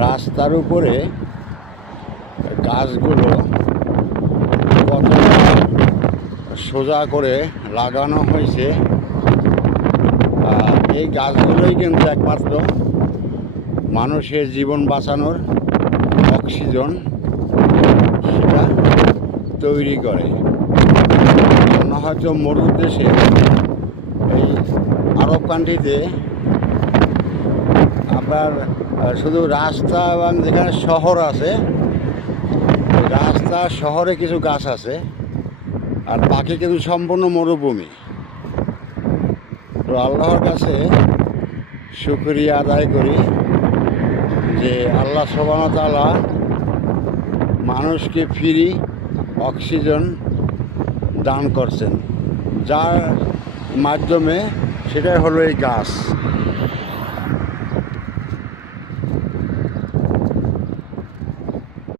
রাস্তার উপরে গাছগুলো কতটা সোজা করে লাগানো হয়েছে। এই গাছগুলোই কিন্তু একমাত্র মানুষের জীবন বাঁচানোর অক্সিজেন সেটা তৈরি করে। অন্য হয়তো মরুর দেশে, এই আরব কান্ট্রিতে আপনার শুধু রাস্তা এবং যেখানে শহর আছে, রাস্তা শহরে কিছু গাছ আছে, আর বাকি কিন্তু সম্পূর্ণ মরুভূমি। তো আল্লাহর কাছে শুকরিয়া আদায় করি যে আল্লাহ সুবহানাহু ওয়া তাআলা মানুষকে ফ্রি অক্সিজেন দান করছেন, যার মাধ্যমে সেটাই হলো এই গাছ।